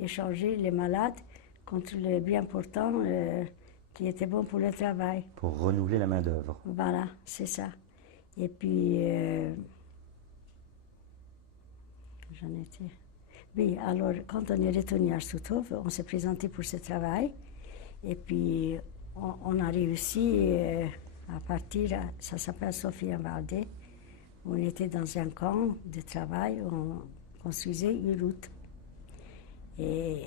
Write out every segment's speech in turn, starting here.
échanger les malades contre le bien portant qui était bon pour le travail. Pour renouveler la main-d'œuvre. Voilà, c'est ça. Et puis, j'en étais. Oui, alors quand on est retourné à Soutov, on s'est présenté pour ce travail. Et puis, on a réussi à partir, ça s'appelle Sophia Valdé. On était dans un camp de travail, on construisait une route. Et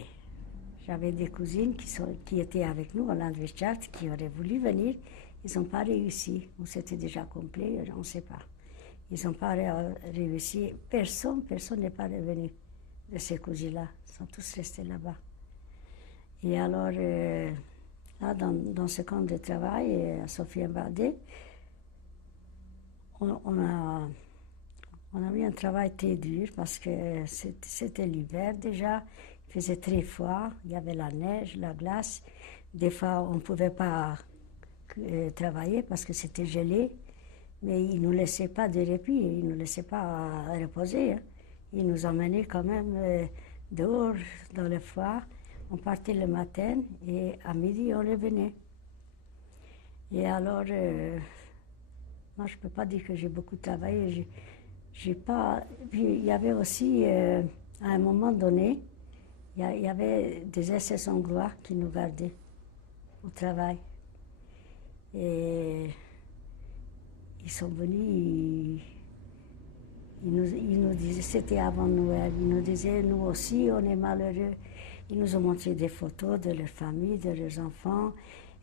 j'avais des cousines qui étaient avec nous à Landwirtschaft, qui auraient voulu venir. Ils n'ont pas réussi, ou c'était déjà complet, on ne sait pas. Ils n'ont pas réussi. Personne n'est pas revenu de ces cousines-là. Ils sont tous restés là-bas. Et alors, là, dans ce camp de travail, à Sophia Valdé, on a eu un travail très dur parce que c'était l'hiver déjà, il faisait très froid, il y avait la neige, la glace. Des fois, on ne pouvait pas travailler parce que c'était gelé, mais ils ne nous laissaient pas de répit, ils ne nous laissaient pas reposer. Hein. Ils nous emmenaient quand même dehors, dans le froid. On partait le matin et à midi, on revenait. Et alors, moi, je ne peux pas dire que j'ai beaucoup travaillé. J'ai pas. Puis il y avait aussi, à un moment donné, il y avait des SS hongrois qui nous gardaient au travail. Et ils sont venus, ils nous disaient, c'était avant Noël, ils nous disaient, nous aussi, on est malheureux. Ils nous ont montré des photos de leur famille, de leurs enfants.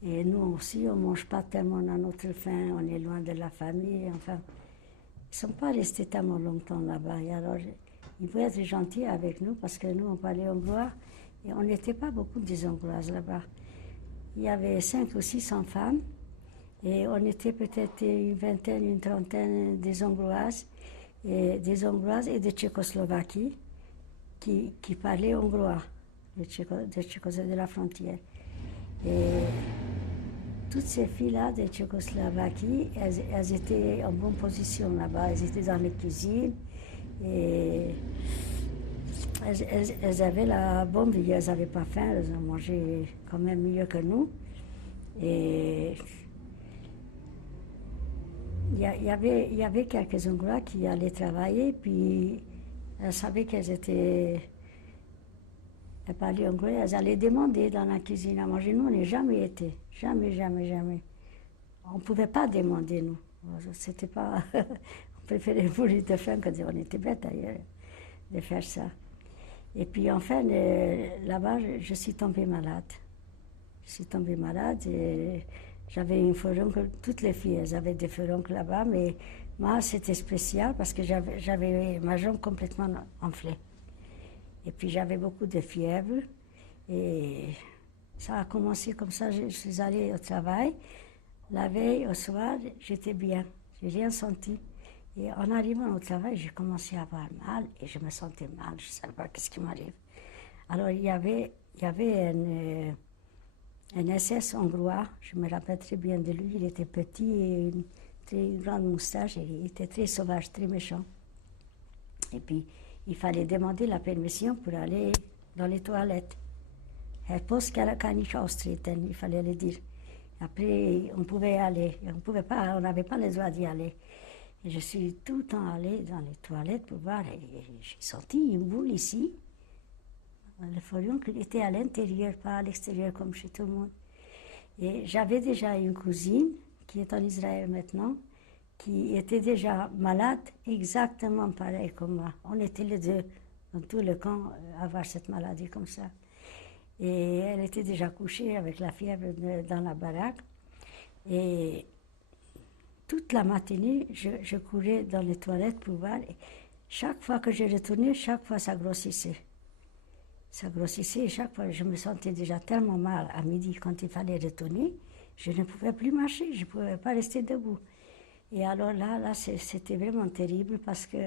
Et nous aussi, on ne mange pas tellement à notre faim, on est loin de la famille, enfin. Ils ne sont pas restés tellement longtemps là-bas. Et alors, ils pouvaient être gentils avec nous parce que nous, on parlait hongrois et on n'était pas beaucoup des hongroises là-bas. Il y avait 500 ou 600 femmes et on était peut-être une vingtaine, une trentaine des hongroises et de Tchécoslovaquie qui parlaient hongrois, de la frontière. Et toutes ces filles-là de Tchécoslovaquie, elles étaient en bonne position là-bas. Elles étaient dans les cuisines et elles avaient la bonne vie. Elles n'avaient pas faim, elles ont mangé quand même mieux que nous. Et il y avait quelques Hongrois qui allaient travailler, puis elles savaient qu'elles étaient. Elles parlaient anglais, elles allaient demander dans la cuisine à manger. Nous, on n'a jamais été. Jamais, jamais, jamais. On ne pouvait pas demander, nous. C'était pas. On préférait mourir de faim que on était bêtes d'ailleurs de faire ça. Et puis enfin, là-bas, je suis tombée malade. Je suis tombée malade et j'avais une furoncle. Toutes les filles, elles avaient des furoncles là-bas, mais moi, c'était spécial parce que j'avais ma jambe complètement enflée. Et puis j'avais beaucoup de fièvre et ça a commencé comme ça. Je suis allée au travail. La veille, au soir, j'étais bien. J'ai rien senti. Et en arrivant au travail, j'ai commencé à avoir mal et je me sentais mal. Je ne savais pas ce qui m'arrive. Alors il y avait un SS hongrois. Je me rappelle très bien de lui. Il était petit et une très grande moustache. Et il était très sauvage, très méchant. Et puis il fallait demander la permission pour aller dans les toilettes. Il fallait le dire. Après, on pouvait aller. On n'avait pas le droit d'y aller. Et je suis tout le temps allée dans les toilettes pour voir. Et j'ai senti une boule ici. Le furoncle était à l'intérieur, pas à l'extérieur comme chez tout le monde. Et j'avais déjà une cousine qui est en Israël maintenant, qui était déjà malade, exactement pareil comme moi. On était les deux dans tout le camp à avoir cette maladie comme ça. Et elle était déjà couchée avec la fièvre dans la baraque. Et toute la matinée, je courais dans les toilettes pour voir. Et chaque fois que je retournais, chaque fois ça grossissait. Ça grossissait et chaque fois je me sentais déjà tellement mal à midi quand il fallait retourner. Je ne pouvais plus marcher, je ne pouvais pas rester debout. Et alors là c'était vraiment terrible parce que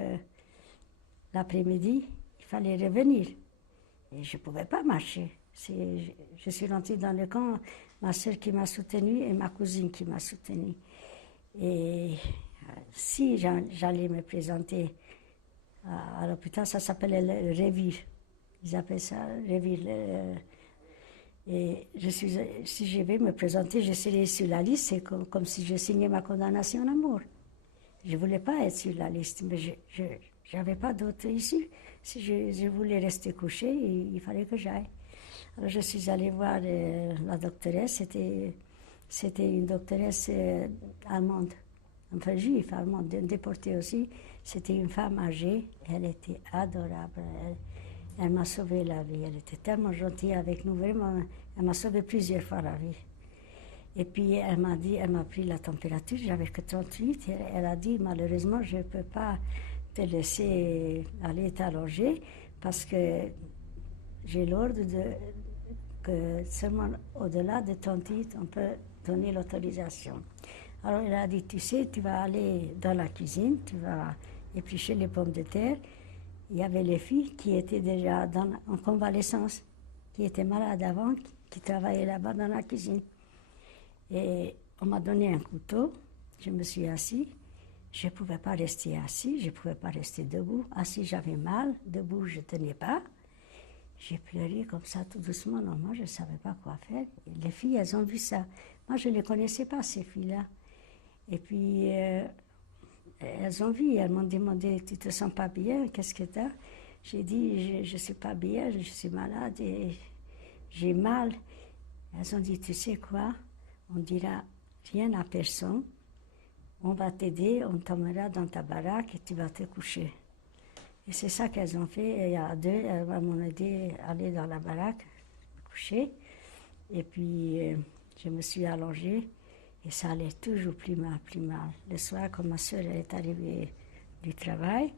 l'après-midi, il fallait revenir. Et je ne pouvais pas marcher. Je suis rentrée dans le camp, ma soeur qui m'a soutenue et ma cousine qui m'a soutenue. Et si j'allais me présenter à l'hôpital, ça s'appelait le Revir. Ils appellent ça réveil. Et si je vais me présenter, je serai sur la liste, c'est comme si je signais ma condamnation à mort. Je ne voulais pas être sur la liste, mais je n'avais pas d'autre issue. Si je voulais rester couché, il fallait que j'aille. Alors je suis allée voir la doctoresse, c'était une doctoresse allemande, enfin juive allemande, déportée aussi. C'était une femme âgée, elle était adorable. Elle m'a sauvé la vie, elle était tellement gentille avec nous, vraiment. Elle m'a sauvé plusieurs fois la vie. Et puis elle m'a pris la température, j'avais que 38. Elle a dit, malheureusement, je ne peux pas te laisser aller t'allonger parce que j'ai l'ordre que seulement au-delà de ton titre, on peut donner l'autorisation. Alors elle a dit, tu sais, tu vas aller dans la cuisine, tu vas éplucher les pommes de terre. Il y avait les filles qui étaient déjà en convalescence, qui étaient malades avant, qui travaillaient là-bas dans la cuisine. Et on m'a donné un couteau, je me suis assis. Je ne pouvais pas rester assis, je ne pouvais pas rester debout. Assis, j'avais mal, debout, je ne tenais pas. J'ai pleuré comme ça, tout doucement. Non, moi, je ne savais pas quoi faire. Et les filles, elles ont vu ça. Moi, je ne les connaissais pas, ces filles-là. Et puis, elles ont vu, elles m'ont demandé, tu te sens pas bien, qu'est-ce que tu as? J'ai dit, je ne suis pas bien, je suis malade et j'ai mal. Elles ont dit, tu sais quoi? On dira rien à personne. On va t'aider, on t'emmènera dans ta baraque et tu vas te coucher. Et c'est ça qu'elles ont fait. Et il y a deux, elles m'ont aidé à aller dans la baraque, me coucher. Et puis, je me suis allongée et ça allait toujours plus mal, plus mal. Le soir, quand ma soeur est arrivée du travail,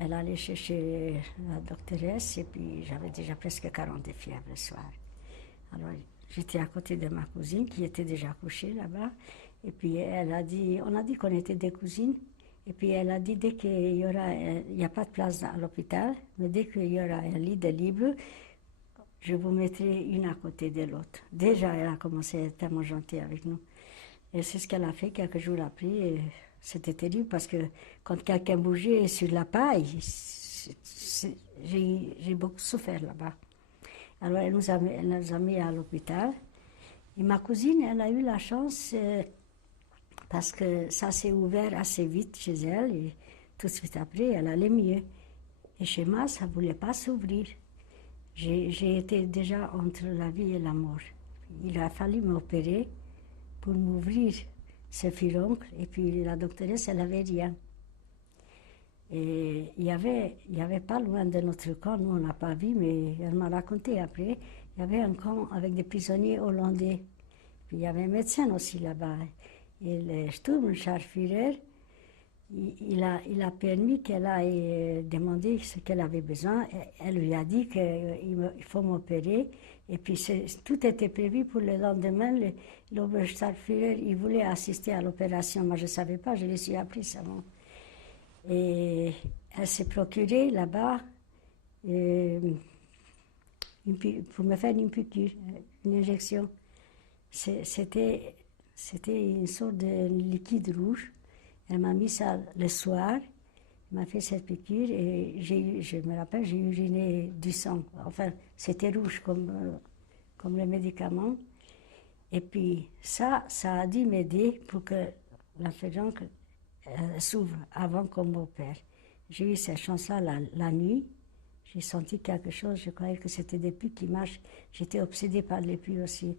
elle allait chercher la doctoresse et puis j'avais déjà presque 40 de fièvre le soir. Alors, j'étais à côté de ma cousine qui était déjà couchée là-bas. Et puis elle a dit, on a dit qu'on était des cousines. Et puis elle a dit, dès qu'il y aura, il n'y a pas de place à l'hôpital, mais dès qu'il y aura un lit de libre, je vous mettrai une à côté de l'autre. Déjà, elle a commencé à être tellement gentille avec nous. Et c'est ce qu'elle a fait quelques jours après. Et c'était terrible parce que quand quelqu'un bougeait sur la paille, j'ai beaucoup souffert là-bas. Alors elle nous a mis à l'hôpital. Et ma cousine, elle a eu la chance parce que ça s'est ouvert assez vite chez elle et tout de suite après, elle allait mieux. Et chez moi, ça ne voulait pas s'ouvrir. J'ai été déjà entre la vie et la mort. Il a fallu m'opérer pour m'ouvrir ce furoncle et puis la doctoresse, elle n'avait rien. Et il y avait pas loin de notre camp, nous on n'a pas vu, mais elle m'a raconté après, il y avait un camp avec des prisonniers hollandais. Puis il y avait un médecin aussi là-bas. Et le Sturmscharführer, il a permis qu'elle aille demander ce qu'elle avait besoin. Elle lui a dit qu'il faut m'opérer. Et puis tout était prévu pour le lendemain. L'Oberstarführer, il voulait assister à l'opération. Moi je ne savais pas, je l'ai su appris seulement. Et elle s'est procurée là-bas pour me faire une piqûre, une injection. C'était une sorte de liquide rouge. Elle m'a mis ça le soir, elle m'a fait cette piqûre et je me rappelle, j'ai uriné du sang. Enfin, c'était rouge comme le médicament. Et puis ça a dû m'aider pour que l'infection s'ouvre avant qu'on m'opère. J'ai eu cette chance-là la nuit. J'ai senti quelque chose, je croyais que c'était des pus qui marchent. J'étais obsédée par les pus aussi.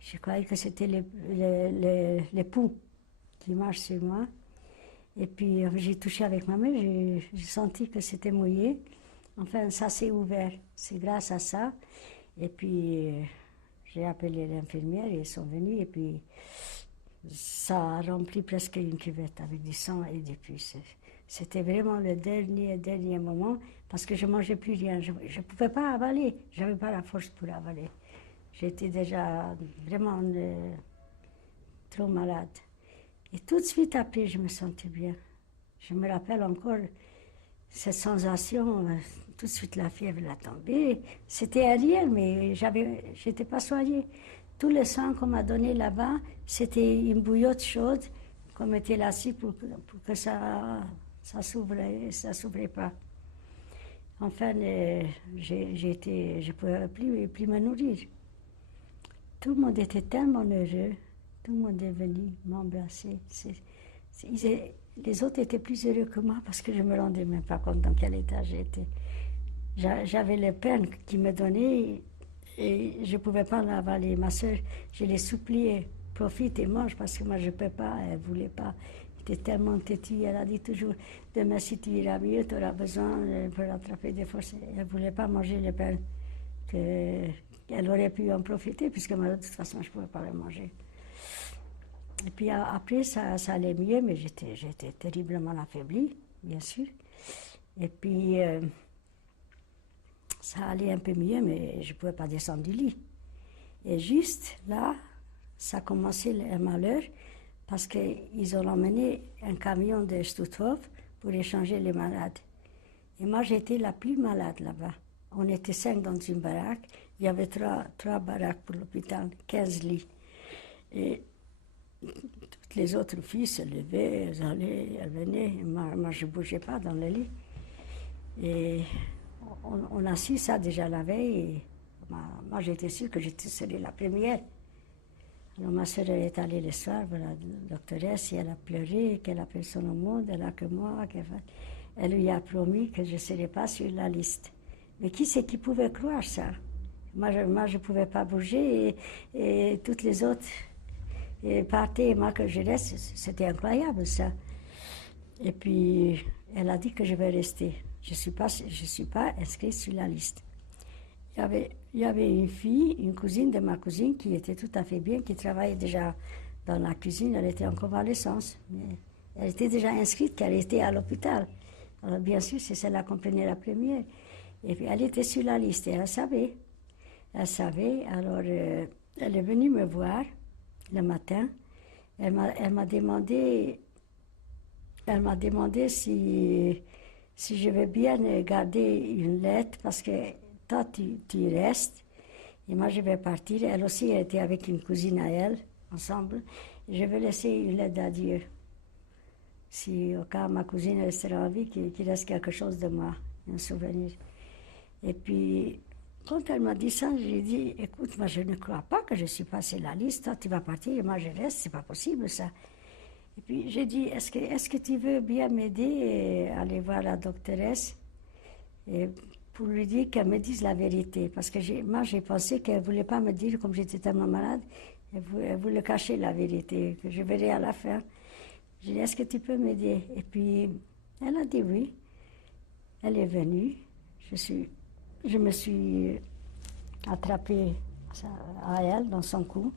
Je croyais que c'était les poux qui marchent sur moi. Et puis j'ai touché avec ma main, j'ai senti que c'était mouillé. Enfin, ça s'est ouvert. C'est grâce à ça. Et puis j'ai appelé l'infirmière, ils sont venus et puis ça a rempli presque une cuvette avec du sang et des pus. C'était vraiment le dernier moment parce que je ne mangeais plus rien. Je ne pouvais pas avaler, je n'avais pas la force pour avaler. J'étais déjà vraiment trop malade. Et tout de suite après, je me sentais bien. Je me rappelle encore cette sensation, tout de suite la fièvre a tombé. C'était rien, mais je n'étais pas soignée. Tout le sang qu'on m'a donné là-bas, c'était une bouillotte chaude qu'on mettait là-dessus pour que ça s'ouvrait pas. Enfin, je ne pouvais plus me nourrir. Tout le monde était tellement heureux. Tout le monde est venu m'embrasser. Les autres étaient plus heureux que moi parce que je ne me rendais même pas compte dans quel état j'étais. J'avais les peines qu'ils me donnaient et je ne pouvais pas l'avaler. Ma soeur, je l'ai suppliée, profite et mange parce que moi je ne peux pas, elle ne voulait pas. Elle était tellement têtue, elle a dit toujours, demain si tu iras mieux, tu auras besoin pour rattraper des forces. Elle ne voulait pas manger les peines. Elle aurait pu en profiter puisque moi de toute façon je ne pouvais pas les manger. Et puis après ça allait mieux, mais j'étais terriblement affaiblie, bien sûr. Et puis ça allait un peu mieux, mais je ne pouvais pas descendre du lit. Et juste là, ça a commencé le malheur, parce qu'ils ont emmené un camion de Stutthof pour échanger les malades. Et moi, j'étais la plus malade là-bas. On était 5 dans une baraque. Il y avait 3 baraques pour l'hôpital, 15 lits. Et toutes les autres filles se levaient, elles allaient, elles venaient. Moi, je ne bougeais pas dans le lit. Et on a su ça déjà la veille. Et moi, j'étais sûre que j'étais serais la première. Alors, ma soeur est allée le soir voir la doctoresse et elle a pleuré, qu'elle a personne au monde, elle n'a que moi. Elle lui a promis que je ne serais pas sur la liste. Mais qui c'est qui pouvait croire ça? Moi, je ne pouvais pas bouger et toutes les autres partaient et moi que je reste. C'était incroyable ça. Et puis, elle a dit que je vais rester. Je ne suis pas inscrite sur la liste. Il y avait une fille, une cousine de ma cousine qui était tout à fait bien, qui travaillait déjà dans la cuisine, elle était en convalescence. Mais elle était déjà inscrite, qu'elle était à l'hôpital. Alors bien sûr, c'est celle-là qu'on prenait la première. Et puis elle était sur la liste et elle savait. Elle savait, alors elle est venue me voir le matin. Elle m'a demandé si je veux bien garder une lettre parce que toi, tu restes, et moi, je vais partir. Elle aussi, elle était avec une cousine à elle, ensemble. Et je vais laisser une lettre d'adieu. Si au cas ma cousine restera en vie, qu'il reste quelque chose de moi, un souvenir. Et puis, quand elle m'a dit ça, j'ai dit, écoute, moi, je ne crois pas que je suis passée la liste. Toi, tu vas partir et moi, je reste. C'est pas possible, ça. Et puis, j'ai dit, est-ce que tu veux bien m'aider et aller voir la doctoresse et pour lui dire qu'elle me dise la vérité. Parce que moi, j'ai pensé qu'elle ne voulait pas me dire, comme j'étais tellement malade, elle voulait cacher la vérité, que je verrais à la fin. J'ai dit, est-ce que tu peux m'aider? Et puis, elle a dit oui. Elle est venue. Je me suis attrapée à elle, dans son cou.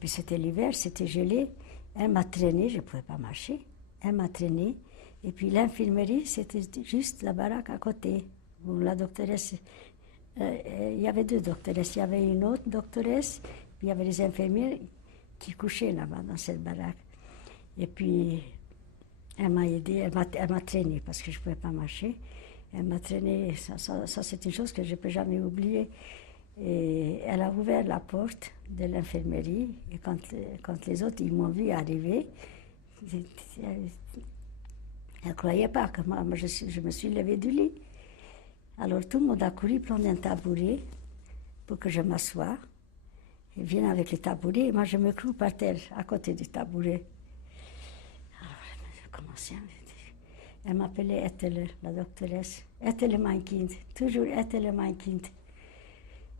Puis c'était l'hiver, c'était gelé. Elle m'a traînée, je ne pouvais pas marcher. Elle m'a traînée. Et puis l'infirmerie, c'était juste la baraque à côté. Où la doctoresse, il y avait 2 doctoresses. Il y avait une autre doctoresse, puis il y avait les infirmières qui couchaient là-bas dans cette baraque. Et puis, elle m'a aidée, elle m'a traînée parce que je ne pouvais pas marcher. Elle m'a traînée, ça c'est une chose que je ne peux jamais oublier. Et elle a ouvert la porte de l'infirmerie, et quand les autres ils m'ont vu arriver, elle ne croyait pas que moi je me suis levée du lit. Alors tout le monde a couru prendre un tabouret pour que je m'assoie. Ils viennent avec le tabouret et moi je me cloue par terre à côté du tabouret. Alors j'ai commencé à me dire. Elle m'appelait Ethel, la doctoresse. Ethel mein Kind, toujours Ethel mein Kind.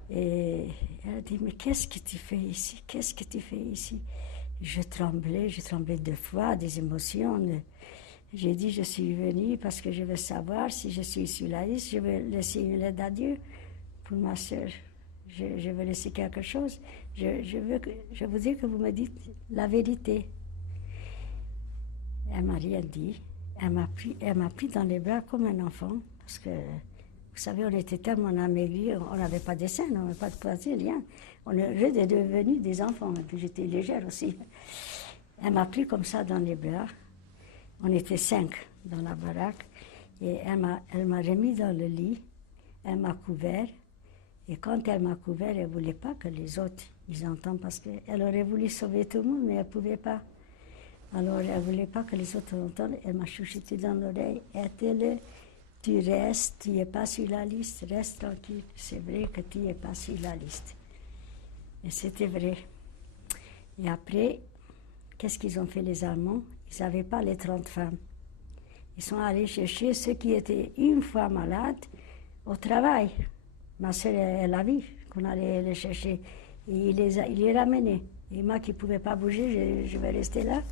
Et elle a dit, mais qu'est-ce que tu fais ici? Qu'est-ce que tu fais ici? Je tremblais 2 fois, des émotions. J'ai dit, je suis venue parce que je veux savoir si je suis sur la liste. Je veux laisser une lettre d'adieu pour ma soeur. Je veux laisser quelque chose. Je veux dire que vous me dites la vérité. Elle m'a rien dit. Elle m'a pris dans les bras comme un enfant. Parce que, vous savez, on était tellement amaigris, on n'avait pas de sein, on n'avait pas de poitrine, rien. On est devenus des enfants. Et puis j'étais légère aussi. Elle m'a pris comme ça dans les bras. On était 5 dans la baraque et elle m'a remis dans le lit, elle m'a couvert et quand elle m'a couvert, elle ne voulait pas que les autres ils entendent parce qu'elle aurait voulu sauver tout le monde mais elle ne pouvait pas. Alors elle ne voulait pas que les autres entendent, elle m'a chuchoté dans l'oreille, Ethel, tu restes, tu n'es pas sur la liste, reste tranquille. C'est vrai que tu n'es pas sur la liste. Et c'était vrai. Et après, qu'est-ce qu'ils ont fait les Allemands? Ils n'avaient pas les 30 femmes. Ils sont allés chercher ceux qui étaient une fois malades au travail. Ma soeur, elle a vu qu'on allait les chercher. Et il les ramenait. Et moi qui ne pouvais pas bouger, je vais rester là.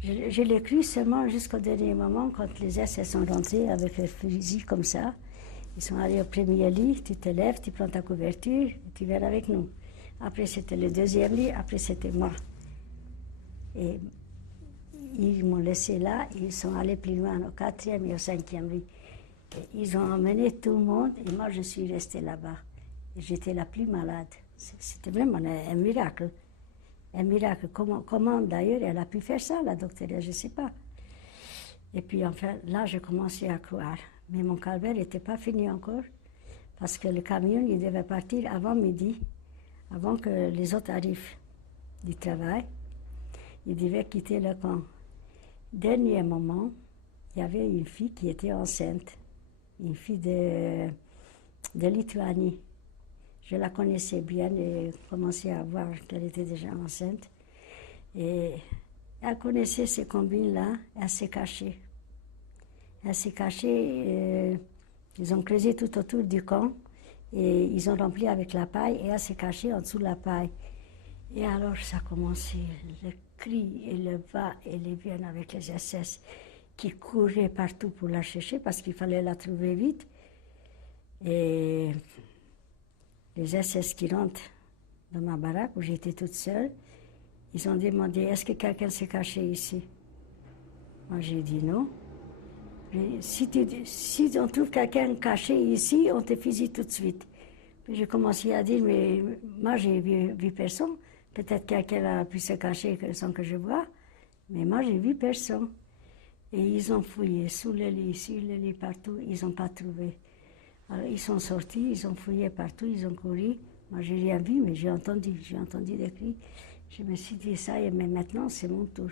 Je l'ai cru seulement jusqu'au dernier moment, quand les SS sont rentrés avec un fusil comme ça. Ils sont allés au premier lit, tu te lèves, tu prends ta couverture, tu viens avec nous. Après, c'était le deuxième lit, après, c'était moi. Et ils m'ont laissé là, ils sont allés plus loin, au quatrième et au cinquième lit. Et ils ont emmené tout le monde, et moi, je suis restée là-bas. Et j'étais la plus malade. C'était vraiment un miracle. Un miracle. Comment d'ailleurs elle a pu faire ça, la docteure, je ne sais pas. Et puis enfin, là, j'ai commencé à croire. Mais mon calvaire n'était pas fini encore, parce que le camion, il devait partir avant midi, avant que les autres arrivent du travail. Il devait quitter le camp. Dernier moment, il y avait une fille qui était enceinte, une fille de Lituanie. Je la connaissais bien et commençais à voir qu'elle était déjà enceinte. Et elle connaissait ces combines-là, elle s'est cachée. Elle s'est cachée, ils ont creusé tout autour du camp et ils ont rempli avec la paille et elle s'est cachée en dessous de la paille. Et alors ça a commencé, le cri et le va et les viennent avec les SS qui couraient partout pour la chercher parce qu'il fallait la trouver vite. Et les SS qui rentrent dans ma baraque où j'étais toute seule, ils ont demandé, est-ce que quelqu'un s'est caché ici? Moi j'ai dit non. Si on trouve quelqu'un caché ici, on te fusille tout de suite. Puis j'ai commencé à dire, mais moi j'ai vu personne. Peut-être quelqu'un a pu se cacher sans que je voie, mais moi j'ai vu personne. Et ils ont fouillé sous le lit, sur le lit, partout, ils n'ont pas trouvé. Alors ils sont sortis, ils ont fouillé partout, ils ont couru. Moi j'ai rien vu, mais j'ai entendu des cris. Je me suis dit, ça y est, mais maintenant c'est mon tour.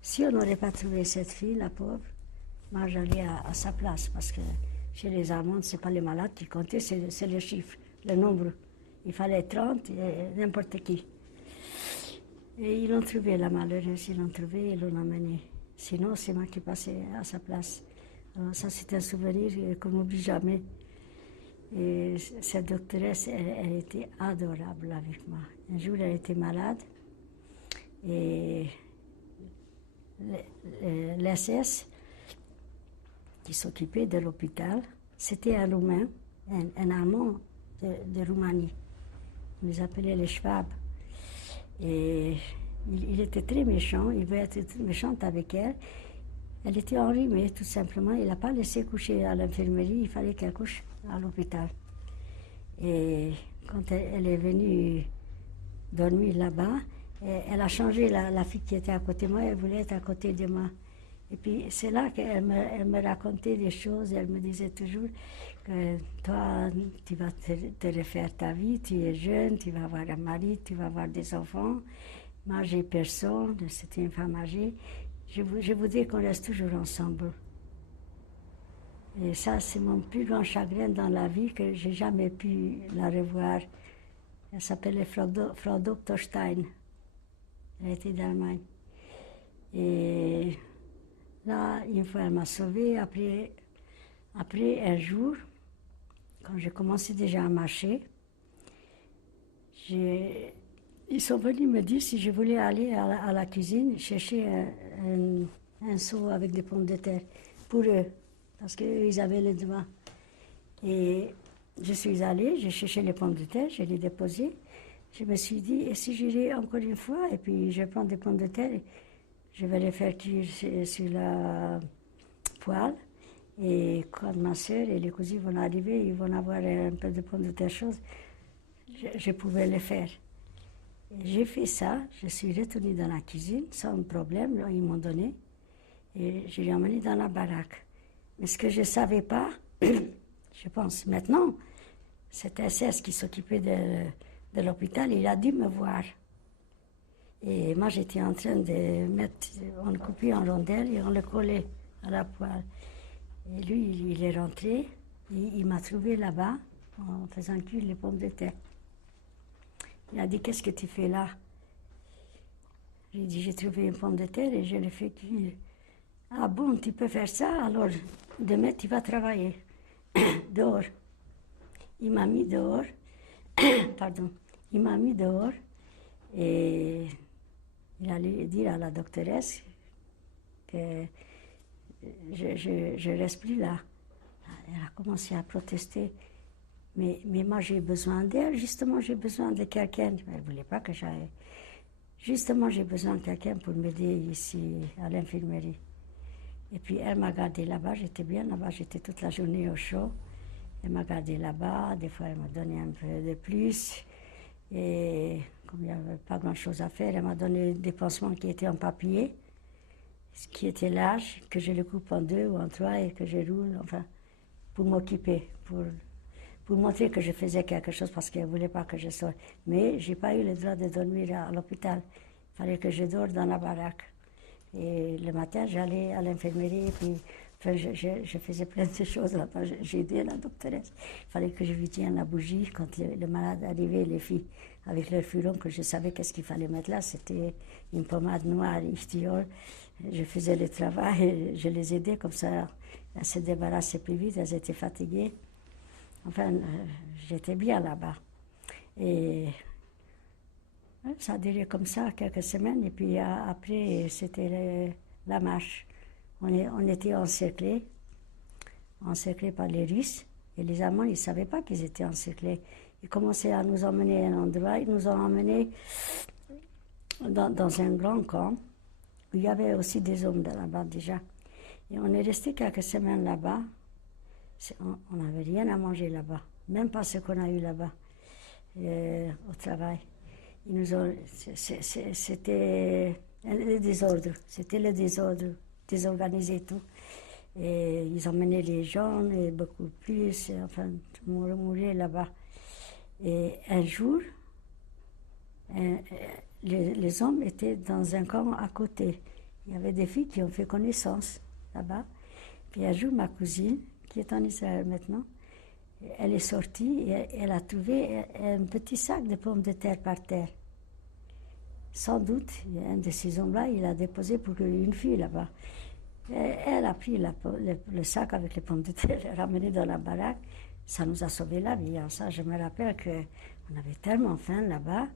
Si on n'aurait pas trouvé cette fille, la pauvre, moi j'allais à sa place, parce que chez les Allemands, ce n'est pas les malades qui comptaient, c'est le chiffre, le nombre. Il fallait 30, n'importe qui. Et ils l'ont trouvé, la malheureuse, ils l'ont trouvé, ils l'ont emmenée. Sinon, c'est moi qui passais à sa place. Alors ça, c'est un souvenir qu'on n'oublie jamais. Et cette doctoresse, elle était adorable avec moi. Un jour, elle était malade et l'SS qui s'occupait de l'hôpital, c'était un Roumain, un Allemand de Roumanie. On les appelait les Schwabes. Et il était très méchant, il voulait être méchant avec elle. Elle était enrhumée, tout simplement. Il n'a pas laissé coucher à l'infirmerie, il fallait qu'elle couche à l'hôpital. Et quand elle est venue dormir là-bas, elle a changé la fille qui était à côté de moi, elle voulait être à côté de moi. Et puis c'est là qu'elle me racontait des choses, elle me disait toujours que toi, tu vas te refaire ta vie, tu es jeune, tu vas avoir un mari, tu vas avoir des enfants. Moi, j'ai personne, c'était une femme âgée. Je voudrais qu'on reste toujours ensemble. Et ça, c'est mon plus grand chagrin dans la vie, que j'ai jamais pu la revoir. Elle s'appelait Frau Dr. Stein. Elle était d'Allemagne. Et là, une fois, elle m'a sauvée. Après un jour, quand j'ai commencé déjà à marcher, ils sont venus me dire si je voulais aller à la cuisine chercher un seau avec des pommes de terre pour eux, parce qu'ils avaient le droit. Et je suis allée, j'ai cherché les pommes de terre, je les déposées. Je me suis dit, et si j'irai encore une fois, et puis je prends des pommes de terre, je vais les faire cuire sur la poêle. Et quand ma soeur et les cousines vont arriver, ils vont avoir un peu de pommes de terre chaudes, je pouvais les faire. J'ai fait ça, je suis retournée dans la cuisine sans problème, là, ils m'ont donné, et je l'ai emmené dans la baraque. Mais ce que je ne savais pas, je pense maintenant, cet SS qui s'occupait de l'hôpital, il a dû me voir. Et moi, j'étais en train de on le coupait en rondelles et on le collait à la poêle. Et lui, il est rentré et il m'a trouvé là-bas en faisant cuire les pommes de terre. Il a dit, qu'est-ce que tu fais là? J'ai dit, j'ai trouvé une pomme de terre et je l'ai fait cuire. Ah bon, tu peux faire ça? Alors, demain, tu vas travailler dehors. Il m'a mis dehors, pardon, il m'a mis dehors et il allait dire à la doctoresse que je ne reste plus là. Elle a commencé à protester. Mais moi, j'ai besoin d'elle. Justement, j'ai besoin de quelqu'un. Elle ne voulait pas que j'aille. Justement, j'ai besoin de quelqu'un pour m'aider ici à l'infirmerie. Et puis, elle m'a gardée là-bas. J'étais bien là-bas. J'étais toute la journée au chaud. Elle m'a gardée là-bas. Des fois, elle m'a donné un peu de plus. Et comme il n'y avait pas grand-chose à faire, elle m'a donné des pansements qui étaient en papier, qui étaient larges, que je les coupe en 2 ou en 3 et que je roule, enfin, pour m'occuper, pour montrer que je faisais quelque chose parce qu'elle ne voulait pas que je sorte. Mais je n'ai pas eu le droit de dormir à l'hôpital. Il fallait que je dorme dans la baraque. Et le matin, j'allais à l'infirmerie et puis enfin, je faisais plein de choses là-bas. J'ai aidé la doctoresse. Il fallait que je lui tienne la bougie quand le malade arrivait, les filles avec leur furon, que je savais qu'est-ce qu'il fallait mettre là. C'était une pommade noire, ichtiol. Je faisais le travail et je les aidais comme ça. Elles se débarrassaient plus vite, elles étaient fatiguées. Enfin, j'étais bien là-bas. Et ça a duré comme ça quelques semaines. Et puis après, c'était la marche. On était encerclés par les Russes. Et les Allemands, ils ne savaient pas qu'ils étaient encerclés. Ils commençaient à nous emmener à un endroit. Ils nous ont emmenés dans un grand camp où il y avait aussi des hommes là-bas déjà. Et on est resté quelques semaines là-bas. On n'avait rien à manger là-bas, même pas ce qu'on a eu là-bas au travail. C'était le désordre, désorganiser tout. Et ils emmenaient les gens et beaucoup plus, enfin, tout le monde mourait là-bas. Et un jour, les hommes étaient dans un camp à côté. Il y avait des filles qui ont fait connaissance là-bas. Puis un jour, ma cousine, qui est en Israël maintenant, elle est sortie et elle a trouvé un petit sac de pommes de terre par terre. Sans doute, un de ces hommes-là, il a déposé pour une fille là-bas. Elle a pris le sac avec les pommes de terre, l'a ramené dans la baraque. Ça nous a sauvé la vie. Ça, je me rappelle qu'on avait tellement faim là-bas.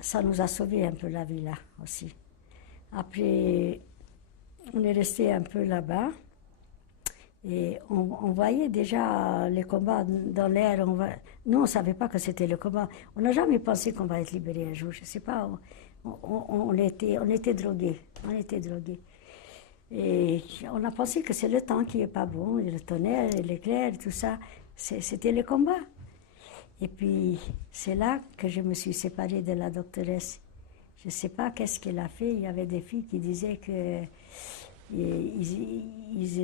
Ça nous a sauvé un peu la vie là aussi. Après, on est resté un peu là-bas. Et on voyait déjà les combats dans l'air. Nous, on ne savait pas que c'était le combat. On n'a jamais pensé qu'on va être libéré un jour. Je ne sais pas. On était drogués. On était drogués. Et on a pensé que c'est le temps qui n'est pas bon, le tonnerre, l'éclair, tout ça. C'était le combat. Et puis, c'est là que je me suis séparée de la doctoresse. Je ne sais pas qu'est-ce qu'elle a fait. Il y avait des filles qui disaient que ils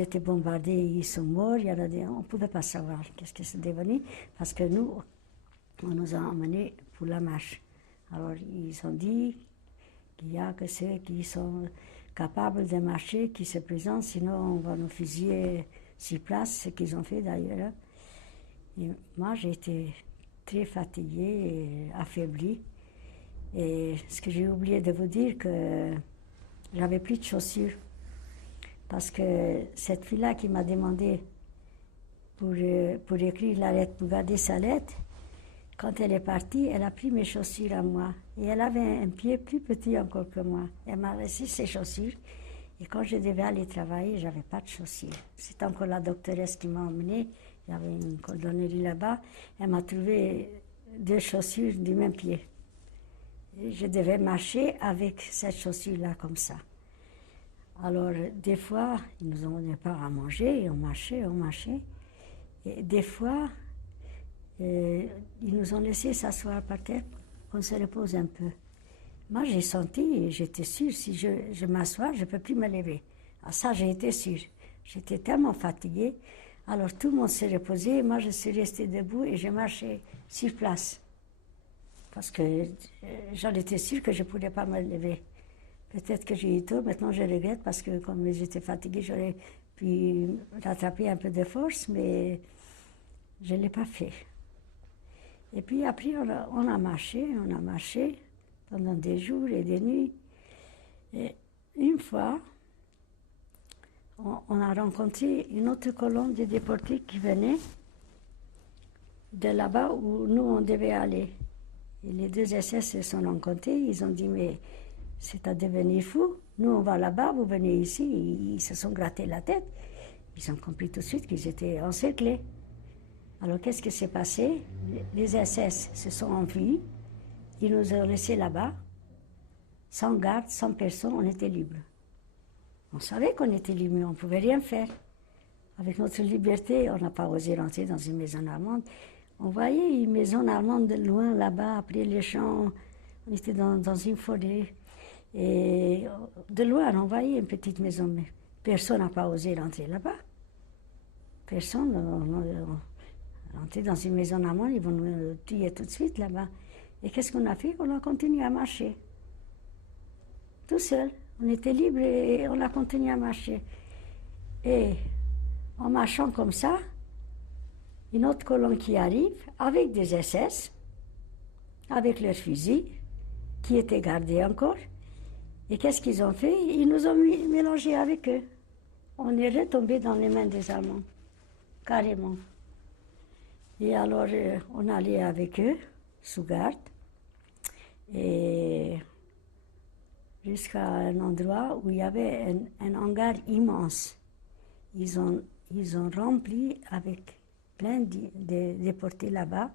étaient bombardés, ils sont morts. On ne pouvait pas savoir qu'est-ce que c'est devenu, parce que nous, on nous a emmenés pour la marche. Alors, ils ont dit qu'il n'y a que ceux qui sont capables de marcher qui se présentent, sinon on va nous fusiller sur place, ce qu'ils ont fait d'ailleurs. Et moi, j'ai été très fatiguée et affaiblie. Et ce que j'ai oublié de vous dire, que j'avais plus de chaussures. Parce que cette fille-là qui m'a demandé pour écrire la lettre, pour garder sa lettre, quand elle est partie, elle a pris mes chaussures à moi. Et elle avait un pied plus petit encore que moi. Elle m'a laissé ses chaussures. Et quand je devais aller travailler, je n'avais pas de chaussures. C'est encore la doctoresse qui m'a emmenée. Il y avait une cordonnerie là-bas. Elle m'a trouvé 2 chaussures du même pied. Et je devais marcher avec cette chaussure-là comme ça. Alors, des fois, ils nous ont donné pas à manger, et on marchait. Et des fois, ils nous ont laissé s'asseoir par terre, qu'on se repose un peu. Moi, j'ai senti, et j'étais sûre, si je m'assois, je ne peux plus me lever. Ah, ça, j'ai été sûre. J'étais tellement fatiguée. Alors, tout le monde s'est reposé, et moi, je suis restée debout et j'ai marché sur place. Parce que j'en étais sûre que je ne pourrais pas me lever. Peut-être que j'ai eu tort, maintenant je regrette, parce que comme j'étais fatiguée, j'aurais puis rattraper un peu de force, mais je ne l'ai pas fait. Et puis après, on a marché pendant des jours et des nuits. Et une fois, on a rencontré une autre colonne de déportés qui venait de là-bas où nous, on devait aller. Et les deux SS se sont rencontrés, ils ont dit, mais c'est à devenir fou, nous on va là-bas, vous venez ici, ils se sont grattés la tête. Ils ont compris tout de suite qu'ils étaient encerclés. Alors qu'est-ce qui s'est passé? Les SS se sont enfuis, ils nous ont laissés là-bas, sans garde, sans personne, on était libres. On savait qu'on était libres, mais on ne pouvait rien faire. Avec notre liberté, on n'a pas osé rentrer dans une maison allemande. On voyait une maison allemande de loin, là-bas, après les champs. On était dans une forêt. Et de loin, on voyait une petite maison, mais personne n'a pas osé rentrer là-bas. Personne. Rentrer dans une maison allemande, ils vont nous tuer tout de suite là-bas. Et qu'est-ce qu'on a fait? On a continué à marcher. Tout seul. On était libres et on a continué à marcher. Et en marchant comme ça, une autre colonne qui arrive avec des SS, avec leurs fusils, qui étaient gardés encore. Et qu'est-ce qu'ils ont fait? Ils nous ont mélangés avec eux. On est retombé dans les mains des Allemands, carrément. Et alors, on allait avec eux, sous garde, et jusqu'à un endroit où il y avait un hangar immense. Ils ont rempli avec plein de déportés là-bas.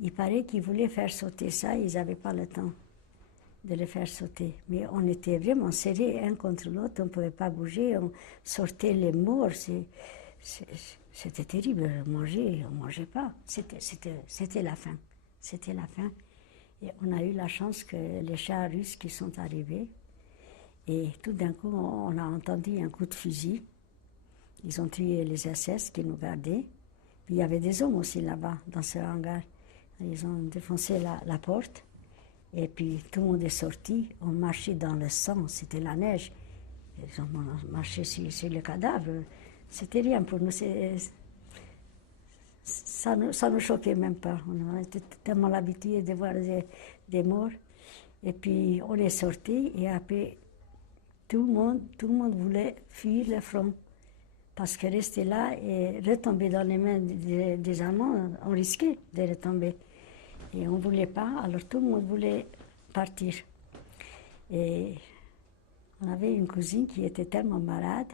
Il paraît qu'ils voulaient faire sauter ça, ils n'avaient pas le temps de le faire sauter. Mais on était vraiment serrés un contre l'autre, on ne pouvait pas bouger, on sortait les morts. C'était terrible, on ne mangeait pas. C'était la faim. C'était la faim. Et on a eu la chance que les chars russes qui sont arrivés, et tout d'un coup, on a entendu un coup de fusil. Ils ont tué les SS qui nous gardaient. Puis il y avait des hommes aussi là-bas, dans ce hangar. Ils ont défoncé la porte. Et puis tout le monde est sorti. On marchait dans le sang, c'était la neige. Ils ont marché sur le cadavre. C'était rien pour nous. Ça nous choquait même pas. On était tellement habitués de voir des morts. Et puis on est sorti et après, tout le monde voulait fuir le front. Parce que rester là et retomber dans les mains des Allemands, on risquait de retomber. Et on ne voulait pas, alors tout le monde voulait partir. Et on avait une cousine qui était tellement malade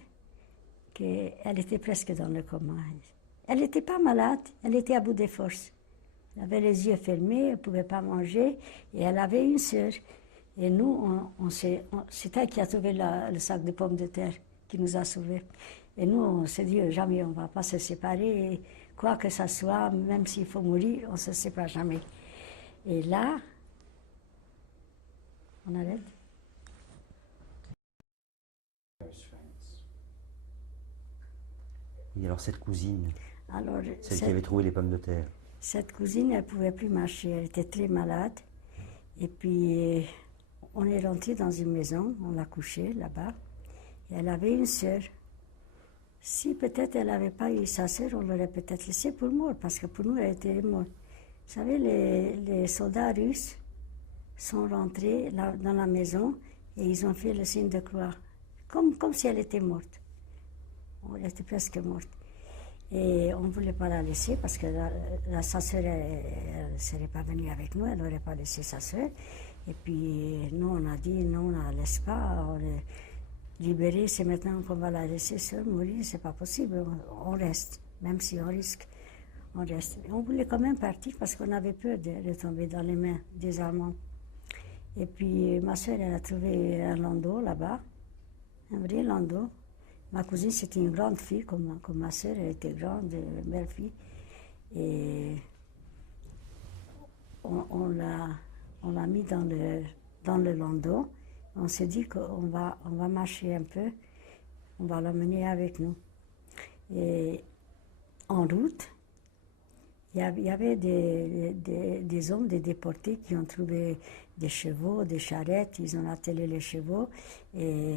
qu'elle était presque dans le coma. Elle n'était pas malade, elle était à bout de force. Elle avait les yeux fermés, elle ne pouvait pas manger, et elle avait une sœur. Et nous, c'est elle qui a trouvé le sac de pommes de terre qui nous a sauvés. Et nous, on s'est dit, jamais on ne va pas se séparer, et quoi que ça soit, même s'il faut mourir, on ne se sépare jamais. Et là, on arrête. Et alors cette cousine, Alors, celle qui avait trouvé les pommes de terre, cette cousine, elle ne pouvait plus marcher, elle était très malade. Et puis, on est rentré dans une maison, on l'a couchée là-bas, et elle avait une sœur. Si peut-être elle n'avait pas eu sa sœur, on l'aurait peut-être laissée pour mort, parce que pour nous, elle était morte. Vous savez, les soldats russes sont rentrés dans la maison et ils ont fait le signe de croix, comme si elle était morte. Elle était presque morte. Et on ne voulait pas la laisser parce que sa sœur, elle ne serait pas venue avec nous, elle n'aurait pas laissé sa sœur. Et puis nous, on a dit, non, on ne la laisse pas, on est libérée, c'est maintenant qu'on va la laisser seule mourir, c'est pas possible, on reste, même si on risque, on reste. On voulait quand même partir parce qu'on avait peur de tomber dans les mains des Allemands. Et puis ma sœur, elle a trouvé un landau là-bas, un vrai landau. Ma cousine, c'était une grande fille, comme ma sœur, elle était grande, belle fille. Et on l'a mis dans le landau. On s'est dit qu'on va marcher un peu, on va l'emmener avec nous. Et en route, il y avait des hommes, des déportés qui ont trouvé des chevaux, des charrettes, ils ont attelé les chevaux et